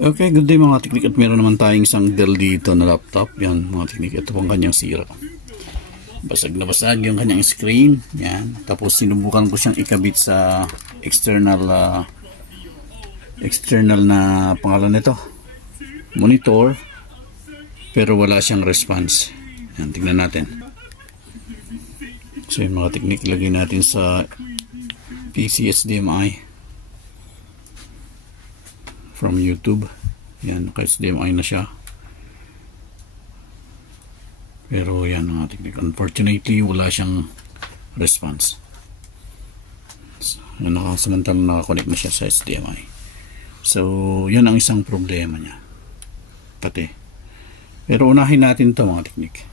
Okay, good day mga teknik, at meron naman tayong isang Dell dito na laptop. Yan mga teknik, ito pong kanyang sira. Basag na basag yung kanyang screen. Yan. Tapos sinubukan ko siyang ikabit sa external na pangalan nito, monitor, pero wala siyang response. Yan, tingnan natin. So yung mga teknik, ilagay natin sa PC HDMI from YouTube. Yan, naka-HDMI na siya. Pero yan mga teknik, unfortunately wala siyang response. So, samantalang nakakonect na siya sa HDMI. So yan ang isang problema niya pati. Pero unahin natin to mga teknik.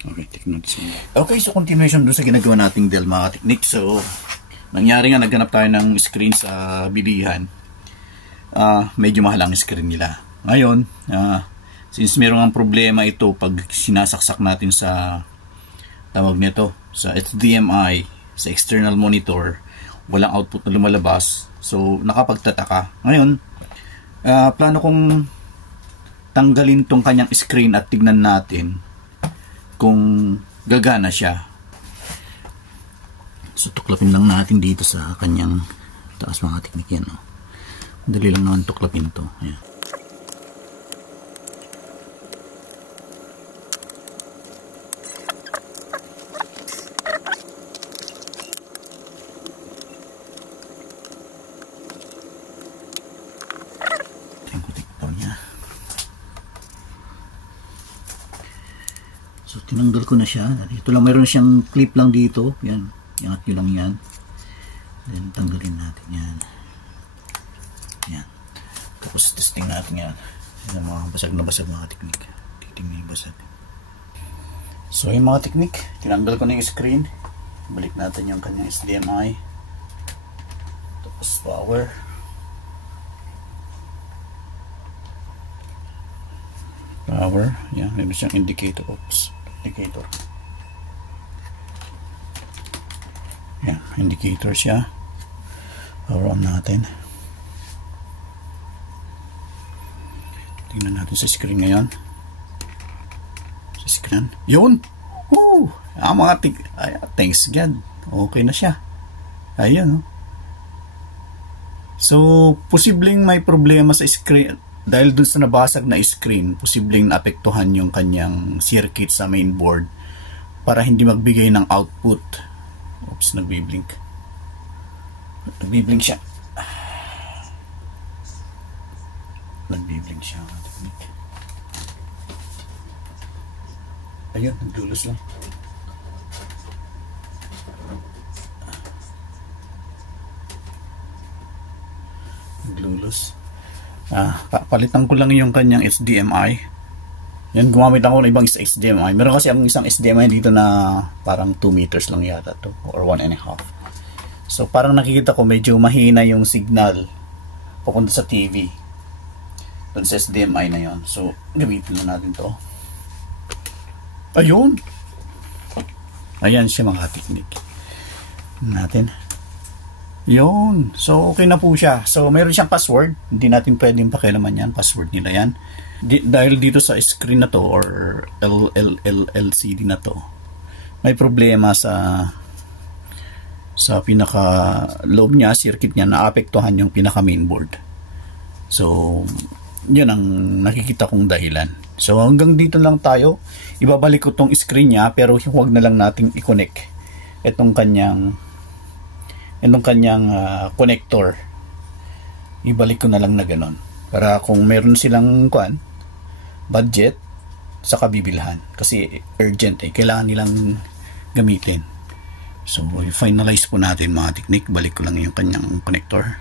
Okay, tignan natin. Okay, so continuation doon sa ginagawa nating Dell mga teknik. So nangyari nga, naghanap tayo ng screen sa bilihan. Medyo mahal ang screen nila. Ngayon, since meron ang problema ito pag sinasaksak natin sa tawag nito, sa HDMI, sa external monitor, walang output na lumalabas. So nakapagtataka. Ngayon, plano kong tanggalin tong kanyang screen at tignan natin kung gagana siya. So tuklapin lang natin dito sa kanyang taas mga teknik yan. No? Dali lang naman tuklapin to. Ayan. So tinanggal ko na siya. Dito lang mayroon siyang clip lang dito. Yan. Iangat nyo lang yan. Then tanggalin natin yan. Yan. Tapos testing natin yan. Yan mga basag na basag mga teknik. Titingnan yung basag. So yung mga teknik, tinanggal ko na yung screen. Balik natin yung kanyang HDMI. Tapos power. Power. Yan. Mayroon siyang indicator. Oops. Indicator. Yan. Indicator siya. Power on natin. Tingnan natin sa screen ngayon. Sa screen. Yun! Woo! Mga thanks God. Okay na siya. Ayan. So, posibleng may problema sa screen. Dahil dun sa nabasag na screen, posibleng naapektuhan yung kanyang circuit sa mainboard para hindi magbigay ng output. Oops, nagbiblink. Nagbiblink siya. Nagbiblink siya. Ayun, nagdulos lang. Naglulos. Palitan ko lang yung kanyang HDMI. Yan, gumamit ako ng ibang HDMI. Meron kasi ang isang HDMI dito na parang 2 meters lang yata to, or 1.5. So parang nakikita ko medyo mahina yung signal papunta sa TV doon sa HDMI na yon. So gamitin na natin to. Ayun. Ayan siya mga teknik natin. Yun. So, okay na po siya. So, mayroon siyang password. Hindi natin pwedeng pakialaman yan. Password nila yan. Dahil dito sa screen na to or LCD na to, may problema sa pinaka loob niya, circuit niya, naapektuhan yung pinaka mainboard. So, yun ang nakikita kong dahilan. So, hanggang dito lang tayo. Ibabalik ko tong screen niya, pero huwag na lang nating i-connect itong kanyang connector. Ibalik ko na lang na ganon para kung meron silang budget sa kabibilhan, kasi urgent kailangan nilang gamitin. So i-finalize po natin mga teknik. Balik ko lang yung kanyang connector.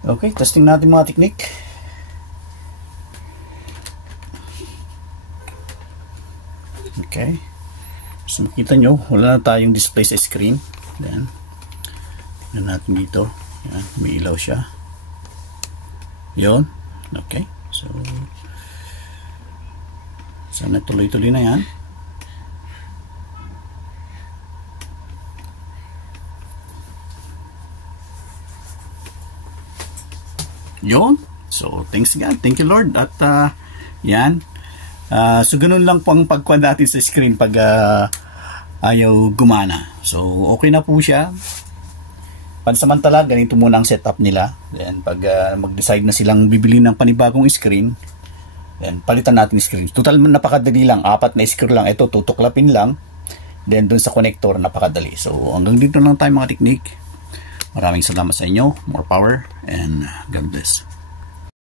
Okay, testing natin mga technique. Okay. So makita nyo, wala na tayong display sa screen. Then, yan natin dito. Yan, may ilaw siya. Yun. Okay. So, sana tuloy-tuloy na yan. Yun. So, thanks God. Thank you Lord. At, yan. So, ganun lang po ang pagkuha natin sa screen pag ayaw gumana. So, okay na po siya. Pansamantala, ganito muna ang setup nila. Then, pag mag-decide na silang bibili ng panibagong screen, then, palitan natin yung screen. Total, napakadali lang. 4 na screw lang. Ito, tutuklapin lang. Then, dun sa connector, napakadali. So, hanggang dito lang tayo mga technique. Maraming salamat sa inyo. More power and God bless.